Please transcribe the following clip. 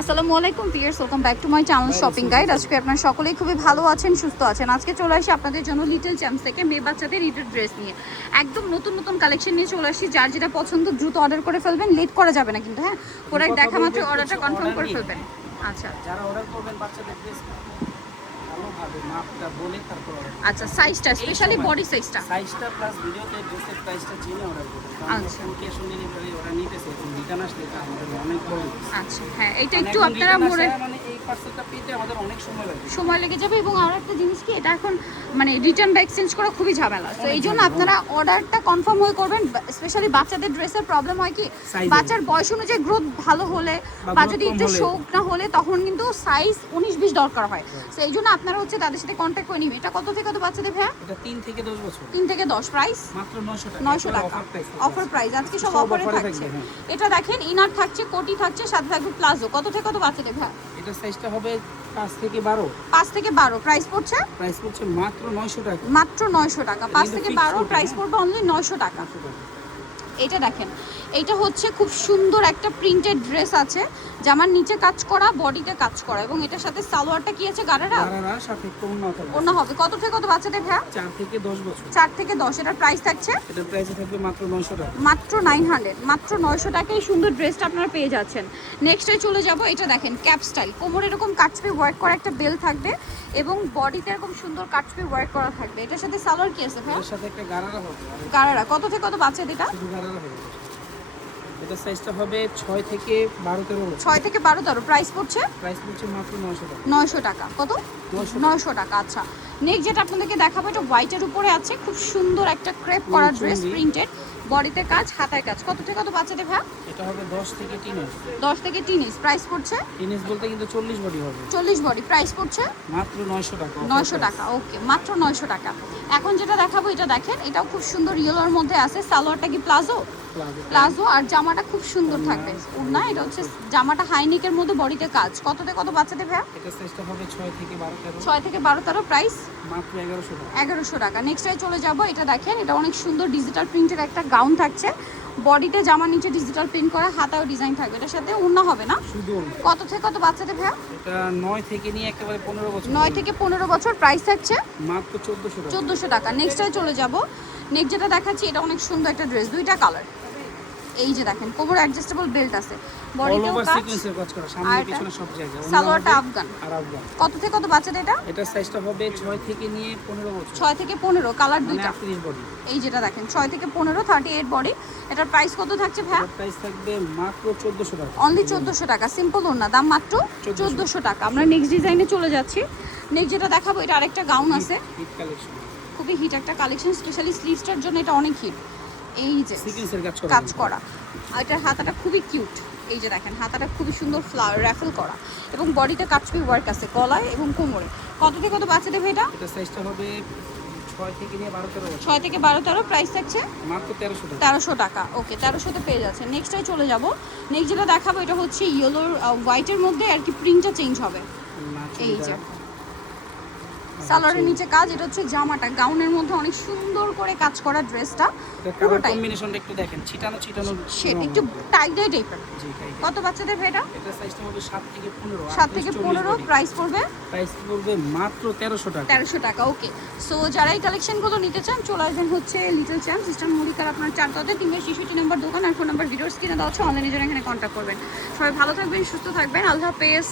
আসসালামু আলাইকুম viewers, welcome back to my channel shopping guide. আজকে আপনারা সকলেই খুবই ভালো আছেন, সুস্থ আছেন। আজকে চলে আসি আপনাদের জন্য লিটল চ্যাম্পস থেকে মেয়ে বাচ্চাদের ঈদের ড্রেস নিয়ে। একদম নতুন নতুন কালেকশন নিয়ে চলে আসি। যার যেটা পছন্দ দ্রুত অর্ডার করে ফেলবেন, লেট করা যাবে না কিন্তু। হ্যাঁ, প্রোডাক্ট দেখা মাত্র অর্ডারটা কনফার্ম করে ফেলবেন। আচ্ছা, যারা অর্ডার করবেন বাচ্চাদের ড্রেস ভালোভাবে মাপটা বলে তারপর আচ্ছা, সাইজটা স্পেশালি বডি সাইজটা প্লাস ভিডিওতে ড্রেসের প্রাইসটা জেনে অর্ডার করবেন। আচ্ছা, ক্যাশ অন ডেলিভারি ওরা নিতেছে, এখন রিটার্ন আসলে এটা আমাদের অনেক বড়। আচ্ছা, হ্যাঁ, এটা একটু আপনারা মোড়ে মানে এই পার্সেলটা পেতে আমাদের অনেক সময় লেগে যাবে। এবং আর একটা জিনিস কি, এটা এখন মানে রিটার্ন বা এক্সচেঞ্জ করা খুবই ঝামেলা। তো এই জন্য আপনারা অর্ডারটা কনফার্ম হয়ে করবেন। স্পেশালি বাচ্চাদের ড্রেসের প্রবলেম হয় কি, বাচ্চার বয়স অনুযায়ী গ্রোথ ভালো হলে বা যদি একটু শৌক না হলে তখন কিন্তু সাইজ 19-20 দরকার হয়। তো এই জন্য আপনারা হচ্ছে তাদের সাথে কন্ট্যাক্ট করে নিবেন। এটা কত থেকে কত বাচ্চাদের ভাইয়া? এটা 3 থেকে 10 বছর। 3 থেকে 10, প্রাইস মাত্র 900 টাকা। 900 টাকা অফার প্রাইস। আজকে সব অফারে থাকছে। এটা দেখেন, ইনার থাকছে, কোটি থাকছে, সাথে থাকবে প্লাজো। কত থেকে কত বাচ্চাদের ভাইয়া? এটা সাইজটা হবে 5 থেকে 12। 5 থেকে 12 প্রাইস পড়ছে মাত্র 900 টাকা। মাত্র 900 টাকা। 5 থেকে 12 প্রাইস পড়বে অনলি 900 টাকা। এটা দেখেন, এটা হচ্ছে খুব সুন্দর একটা প্রিন্টেড ড্রেস আছে, জামার নিচে কাজ করা, বডিতে কাজ করা, এবং এটার সাথে সালোয়ারটা কি আছে, গারারা সাথে অন্য হবে। কত থেকে কত বাচ্চাদের ভাইয়া? 4 থেকে 10 বছর। 4 থেকে 10। এটার প্রাইস থাকছে এটার প্রাইস থাকবে মাত্র 900 টাকা। মাত্র 900, মাত্র 900 টাকায় এই সুন্দর ড্রেসটা আপনারা পেয়ে যাচ্ছেন। নেক্সটে চলে যাব। এটা দেখেন, ক্যাপ স্টাইল, কোমরে এরকম কাটপে ওয়ার্ক করা একটা বেল থাকবে এবং বডিতে এরকম সুন্দর কাটপে ওয়ার্ক করা থাকবে। এটার সাথে সালোয়ার কি আছে ভাইয়া? এর সাথে একটা গারারা হবে। গারারা। কত থেকে কত বাচ্চাদের এটা? শুধু গারারা হবে। এটা সাইজটা হবে 6 থেকে 12-13 বছর। 6 থেকে 12-13 প্রাইস পড়ছে মাত্র 900 টাকা। 900 টাকা। কত? 900 টাকা। আচ্ছা, নেক্সট যেটা আপনাদেরকে দেখাবো, এটা হোয়াইটের উপরে আছে, খুব সুন্দর একটা ক্রেপ করা ড্রেস, প্রিন্টেড, বডিতে কাজ, হাতায় কাজ। কত থেকে কত বাচ্চাদের ভাই? এটা হবে 10 থেকে 13। 10 থেকে 13 প্রাইস পড়ছে। 13 বলতে কিন্তু 40 বডি হবে। 40 বডি প্রাইস পড়ছে মাত্র 900 টাকা। 900 টাকা। ওকে, মাত্র 900 টাকা। এখন যেটা দেখাবো, এটা দেখেন, এটাও খুব সুন্দর ইয়েলোর মধ্যে আছে। সালোয়ারটা কি প্লাজো? প্লাজো। আর জামাটা খুব সুন্দর থাকবে। না, এটা হচ্ছে জামাটা হাইনেকের মধ্যে, বডিতে কাজ। কত থেকে কত বাচ্চাদের ভাই? এটা সাইজটা হবে 6 থেকে 12-13। 6 থেকে 12-13 প্রাইস মাত্র 1100 টাকা। 1100 টাকা। নেক্সটে চলে যাব। এটা দেখেন, এটা অনেক সুন্দর ডিজিটাল প্রিন্টের একটা গাউন থাকছে, বডিতে জামার নিচে ডিজিটাল প্রিন্ট করা, হাতাও ডিজাইন থাকবে। এটার সাথে ওড়না হবে না? শুধু কত থেকে কত বাচ্চাদের ভাই? এটা 9 থেকে নিয়ে একেবারে 15 বছর। 9 থেকে 15 বছর প্রাইস থাকছে মাত্র 1400 টাকা। 1400 টাকা। নেক্সটে চলে যাব। নেক্সট যেটা দেখাচ্ছি, এটা অনেক সুন্দর একটা ড্রেস, দুইটা কালার। এই যে দেখেন, কোমর অ্যাডজাস্টেবল বেল্ট আছে, বডিতেও কাজ, সিকোয়েন্সের কাজ করা, সামনে পিছনে সব জায়গায়। সালোয়ারটা আফগান। আর আফগান। কত থেকে কত বাচ্চাদের এটা? এটা সাইজটা হবে 6 থেকে নিয়ে 15 বছর। 6 থেকে 15 কালার দুইটা। 38 বডি। এই যেটা দেখেন, 6 থেকে 15 38 বডি। এটার প্রাইস কত থাকছে ভাই? এটার প্রাইস থাকবে মাত্র 1400 টাকা। অনলি 1400 টাকা। সিম্পল ওড়না, দাম মাত্র 1400 টাকা। আমরা নেক্সট ডিজাইনে চলে যাচ্ছি। নেক্সট যেটা দেখাবো, এটা আরেকটা গাউন আছে, হিট কালেকশন, খুবই হিট একটা কালেকশন, স্পেশালি স্লিভসটার জন্য এটা অনেক হিট। এই যে সিকোয়েন্সের কাজ করা, আর এটার হাতাটা খুবই কিউট। এই যে দেখেন, হাতাটা খুবই সুন্দর ফ্লাওয়ার র্যাফেল করা, এবং বডিতে কাটছবি ওয়ার্ক আছে গলায় এবং কোমরে। কত থেকে কত বাচ্চাদের ভাই এটা? এটা সাইজটা হবে 6 থেকে নিয়ে 12-13 বছর। 6 থেকে 12-13 প্রাইস থাকছে মাত্র 1300 টাকা। 1300 টাকা। ওকে, 1300 তে পেয়ে যাচ্ছে। নেক্সটে চলে যাব। নেক্সট যেটা দেখাবো, এটা হচ্ছে ইয়েলোর হোয়াইটের মধ্যে আর কি, প্রিন্টটা চেঞ্জ হবে। এই যে সালোয়ারের নিচে কাজ, এটা হচ্ছে জামাটা, গাউনের মধ্যে অনেক সুন্দর করে কাজ করা ড্রেসটা, পুরোটাই কম্বিনেশনটা একটু দেখেন, ছিটানো শেড, একটু টাইট টাইপের। জি ভাই। কত বাচ্চাদের ভাই এটা? এটা সাইজটা হবে 7 থেকে 15। 7 থেকে 15 প্রাইস পড়বে মাত্র 1300 টাকা। 1300 টাকা। ওকে, সো যারা এই কালেকশনগুলো নিতে চান, চলে আসবেন হচ্ছে লিটল চ্যাম্পস, সিস্টেম মরিকার আপনার 4 363 নম্বর দোকান, আর ফোন নাম্বার ভিডিওর স্ক্রিনে দেওয়া হচ্ছে। অনলাইনে জন্য এখানে কন্ট্যাক্ট করবেন। সবাই ভালো থাকবেন, সুস্থ থাকবেন। আল্লাহ হাফেজ।